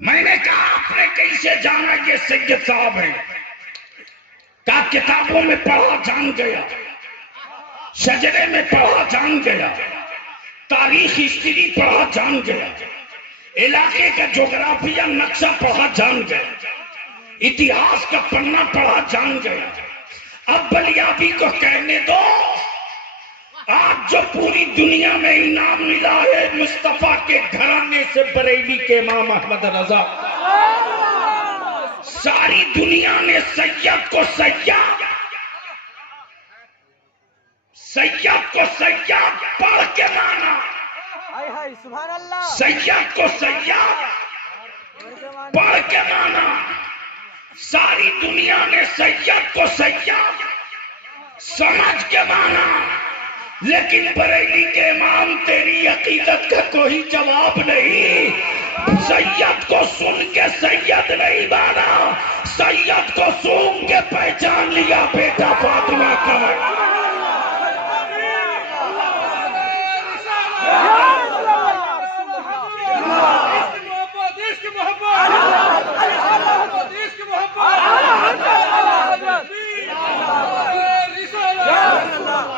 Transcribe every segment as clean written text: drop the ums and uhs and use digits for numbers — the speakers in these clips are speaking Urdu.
میں نے کہا آپ نے کیسے جانا یہ سید صاحب ہیں؟ کہا کتابوں میں پڑھا جان گیا، شجرے میں پڑھا جان گیا، تاریخ ہسٹری پڑھا جان گیا، علاقے کا جغرافیہ نقشہ پڑھا جان گیا، اتہاس کا پنہ پڑھا جان گیا۔ اب بلیابی کو کہنے دو، آج جو پوری دنیا میں انعام ملا ہے مصطفیٰ کے گھرانے سے بریلی کے امام احمد رضا، ساری دنیا نے سید کو سیاد پڑھ کے مانا، سید کو سیاد پڑھ کے مانا، ساری دنیا نے سید کو سیاد سمجھ کے مانا، لیکن بریلی کے امام تیری عقیدت کا کوئی جواب نہیں۔ سید کو سن کے سید نہیں مانا، سید کو سن کے پہچان لیا بیٹا فاطمہ کا۔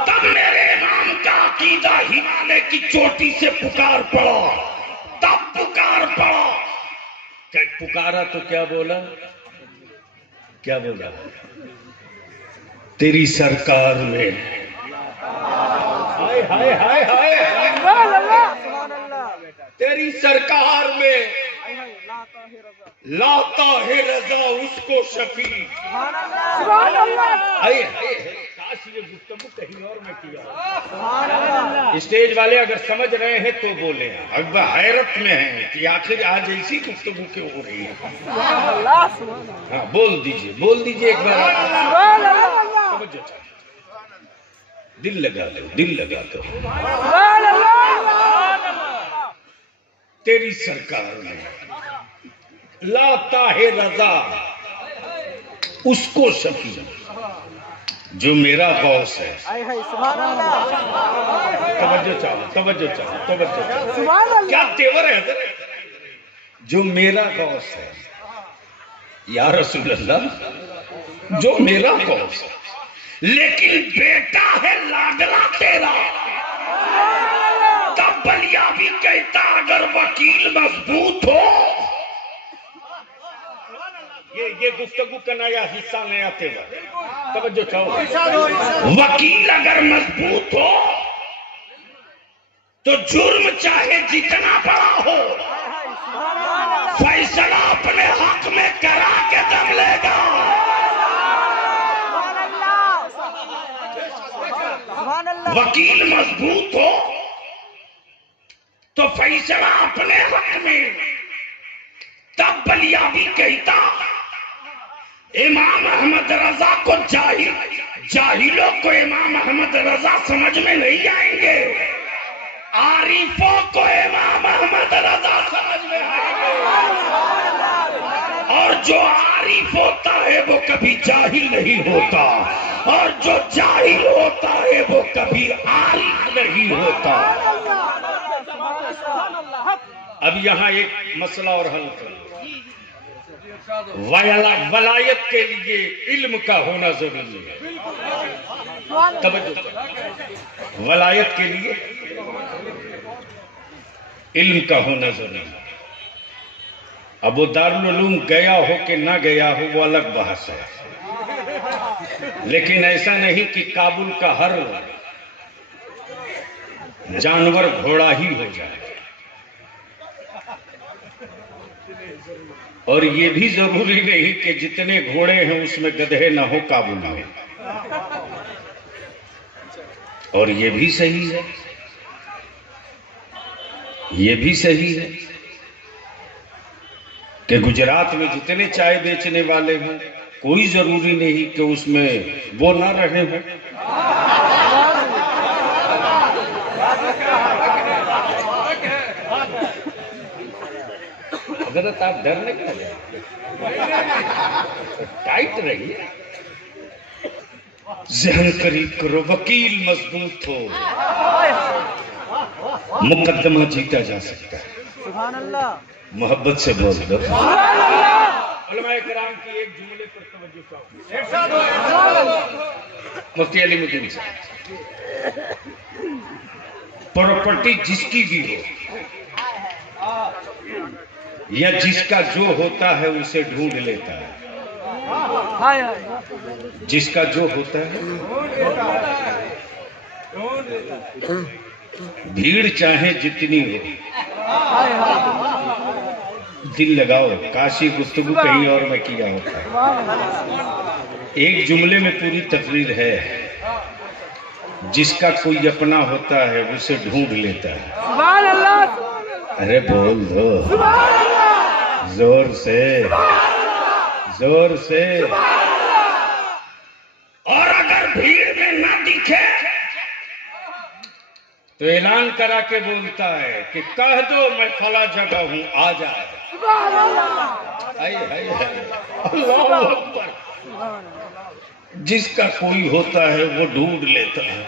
تب میرے امام کا عقیدہ ہمالیہ کی چوٹی سے پکار پڑا، تب پکار پڑا۔ پکارا تو کیا بولا؟ کیا بولا؟ تیری سرکار میں، ہائے ہائے ہائے ہائے، تیری سرکار میں لاتا ہے رضا اس کو شفیع۔ کاش یہ گفتگو کہیں اور میں کیا۔ اسٹیج والے اگر سمجھ رہے ہیں تو بولیں، اب حیرت میں ہیں کہ آخر آج ایسی گفتگو کیوں ہو رہی ہے۔ ہاں بول دیجئے ایک بار، دل لگا دو۔ تیری سرکار میں لاتا ہے رضا اس کو شفیع جو میرا غوث ہے۔ توجہ چاہو، کیا تیور ہے؟ جو میرا غوث ہے یا رسول اللہ، جو میرا غوث ہے، لیکن بیٹا ہے لاڈلا تیرا۔ تب بلیابی کہتا اگر وکیل مضبوط ہو، یہ گفتگو کا نیا حصہ، نیا تیور، توجہ چاہو، وکیل اگر مضبوط ہو تو جرم چاہے جتنا بڑا ہو فیصلہ اپنے حق میں کرا کے دم لے گا۔ وکیل مضبوط ہو تو فیصلہ اپنے حق میں۔ تب بلیابی کہتا امام احمد رضا کو جاہلوں کو امام احمد رضا سمجھ میں نہیں آئیں گے، عارفوں کو امام احمد رضا سمجھ میں آئیں گے، اور جو عارف ہوتا ہے وہ کبھی جاہل نہیں ہوتا، اور جو جاہل ہوتا ہے وہ کبھی عارف نہیں ہوتا۔ اب یہاں ایک مسئلہ اور حل کرو۔ ولایت کے لیے علم کا ہونا ضروری ہے۔ ولایت کے لیے علم کا ہونا ضروری ہے۔ اب وہ دارالعلوم گیا ہو کہ نہ گیا ہو وہ الگ بحث ہے، لیکن ایسا نہیں کہ کابل کا ہر جانور گھوڑا ہی ہو جائے، اور یہ بھی ضروری نہیں کہ جتنے گھوڑے ہیں اس میں گدھے نہ ہو کابل میں، اور یہ بھی صحیح ہے کہ گجرات میں جتنے چائے بیچنے والے ہیں کوئی ضروری نہیں کہ اس میں وہ نہ رہے ہوں۔ حضرت آپ ڈرنے کیوں ٹائٹ رہیے، ذہن قریب کرو، وکیل مضبوط ہو مقدمہ جیتا جا سکتا ہے۔ سبحان اللہ۔ محبت سے بول دو. علماء کرام کی ایک جملے پر توجہ چاہوں. مفتی علی مدین صاحب، پراپرٹی جس کی بھی ہو یا جس کا جو ہوتا ہے اسے ڈھونڈ لیتا ہے. جس کا جو ہوتا ہے بھیڑ چاہے جتنی ہو. دل لگاؤ، کاشی گفتگو کہیں اور میں کیا ہوتا ہے. ایک جملے میں پوری تقریر ہے. جس کا کوئی اپنا ہوتا ہے اسے ڈھونڈ لیتا ہے. ارے بول دو زور سے، زور سے. اور اگر بھیڑ میں نہ دکھے تو اعلان کرا کے بولتا ہے کہ کہہ دو میں فلاں جگہ ہوں، آ جائے. اللہ اکبر. جس کا کوئی ہوتا ہے وہ ڈھونڈ لیتا ہے،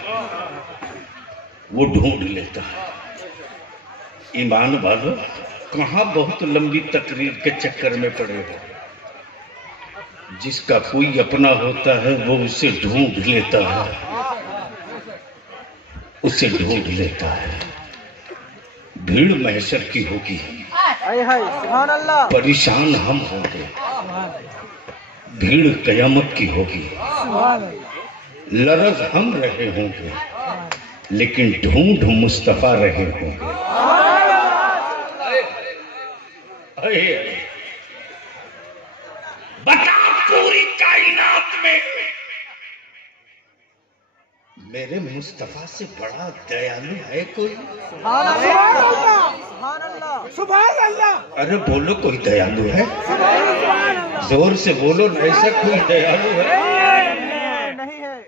وہ ڈھونڈ لیتا ہے. ایمان والو، کہاں بہت لمبی تقریر کے چکر میں پڑے ہو. جس کا کوئی اپنا ہوتا ہے وہ اسے ڈھونڈ لیتا ہے، اسے ڈھونڈ لیتا ہے. بھیڑ محشر کی ہوگی، پریشان ہم ہوں گے. بھیڑ قیامت کی ہوگی، لرز ہم رہے ہوں گے لیکن ڈھونڈ مصطفیٰ رہے ہوں گے. بتا پوری کائنات میں میرے مصطفیٰ سے بڑا دیالو ہے کوئی؟ سبحان اللہ. ارے بولو کوئی دیالو ہے؟ زور سے بولو، ایسا کوئی دیالو ہے؟ نہیں ہے.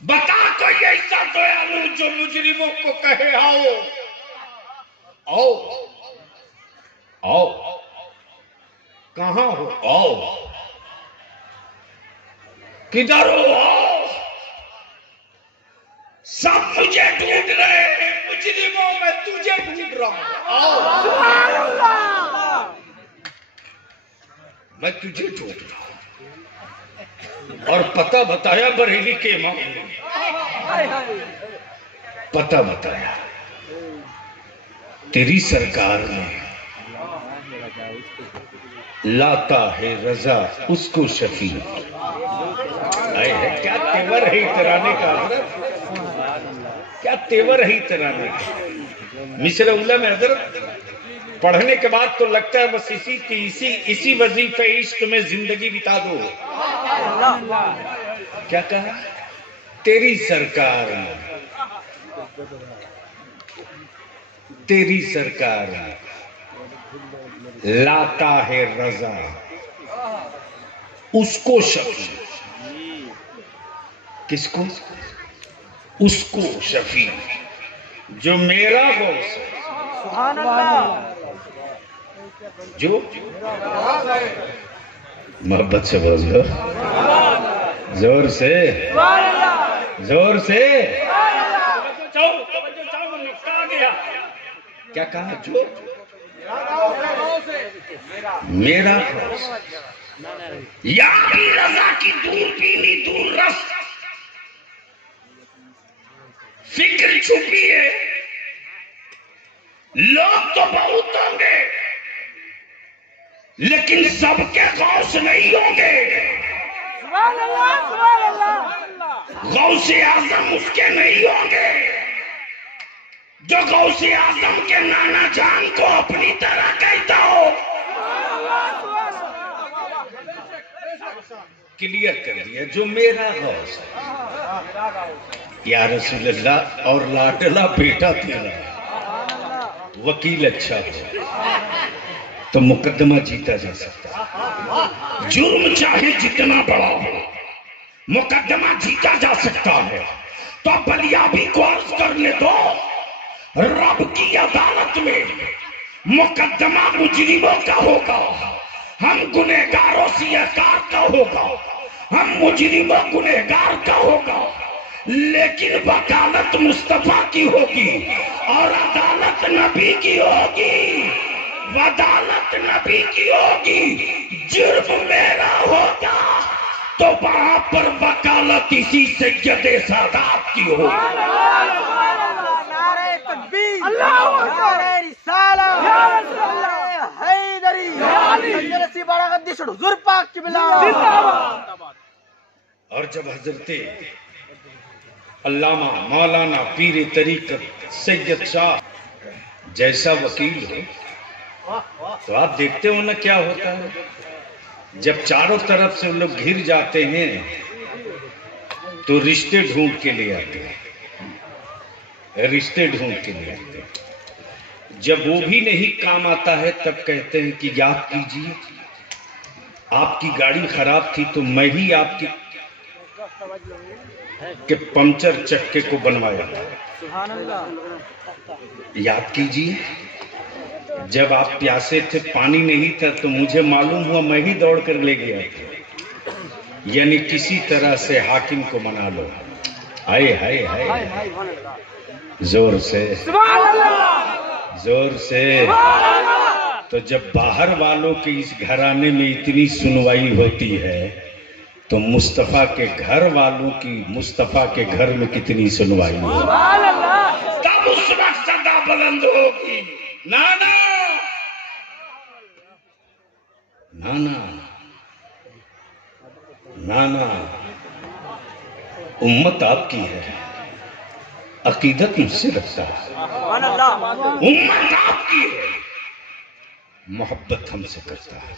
بتا کوئی ایسا دیالو جو مجرموں کو کہے آؤ آؤ آؤ. کہاں ہو؟ آؤ. کدھر ہو؟ آؤ. سب مجھے ڈھونڈ رہے ہیں، مجرموں میں تجھے ڈھونڈ رہا ہوں. آؤ. میں تجھے ڈھونڈ رہا ہوں. اور پتہ بتایا بریلی کے امام نے. پتہ بتایا تیری سرکار نے لاتا ہے رضا اس کو شفیع. کیا تیور ہے اترانے کا حضرت، کیا تیور ہے اترانے کا. مصر اولیٰ میں حضرت پڑھنے کے بعد تو لگتا ہے بس اسی وظیفے عشق میں زندگی بتا دو. کیا کہا؟ تیری سرکار نے، تیری سرکار نے لاتا ہے رضا اس کو شفیع. کس کو؟ اس کو شفیع جو میرا غوث ہے. سبحان اللہ. جو محبت سے بول دو، زور سے، زور سے. کیا کہا؟ جو میرا غوث. یاری رضا کی دور بینی دور رس فکر چھپی ہے. لوگ تو بہت ہوں گے لیکن سب کے غوث نہیں ہوں گے. سبحان اللہ. سبحان اللہ. غوث اعظم اس کے نہیں ہوں گے جو غوث اعظم کے نانا جان کو اپنی طرح کہتا ہو. کلیئر کر دیا جو میرا غوث ہے. یا رسول اللہ. اور لاٹلا بیٹا تیرا وکیل اچھا ہو تو مقدمہ جیتا جا سکتا. جرم چاہے جتنا بڑا ہو مقدمہ جیتا جا سکتا ہے. تو بلیابی کو عرض کرنے دو، رب کی عدالت میں مقدمہ مجرموں کا ہوگا، ہم گنہگاروں سیاکار کا ہوگا، ہم مجرموں گنہگار کا ہوگا، لیکن وکالت مصطفیٰ کی ہوگی اور عدالت نبی کی ہوگی. عدالت نبی کی ہوگی، جرم میرا ہوگا تو وہاں پر وکالت اسی سید سادات کی ہوگی۔ نعرہ تکبیر، نعرہ رسالہ، نعرہ حیدری، جلسی بڑا قدیس حضور پاک کی بلا۔ اور جب حضرت علامہ مولانا پیر طریقت سید شاہ جیسا وکیل ہو تو آپ دیکھتے ہو نا کیا ہوتا ہے، جب چاروں طرف سے لوگ گھر جاتے ہیں تو رشتے ڈھونڈ کے لے آتے ہیں، رشتے ڈھونڈ کے لے آتے ہیں۔ جب وہ بھی نہیں کام آتا ہے تب کہتے ہیں کہ یاد کیجیے آپ کی گاڑی خراب تھی تو میں ہی آپ کی کہ پنچر چکے کو بنوایا، سبحان اللہ۔ یاد کیجیے جب آپ پیاسے تھے پانی نہیں تھا تو مجھے معلوم ہوا میں ہی دوڑ کر لے گیا تھا۔ یعنی کسی طرح سے حاکم کو منا لو۔ ہائے ہائے ہائے، زور سے زور سے۔ تو جب باہر والوں کے اس گھرانے میں اتنی سنوائی ہوتی ہے تو مصطفیٰ کے گھر والوں کی مصطفیٰ کے گھر میں کتنی سنوائی ہوگی، تب اس وقت صدا بلند ہوگی، نانا نانا نانا، امت آپ کی ہے، عقیدت مجھ سے رکھتا ہے، امت آپ کی ہے، محبت ہم سے کرتا ہے۔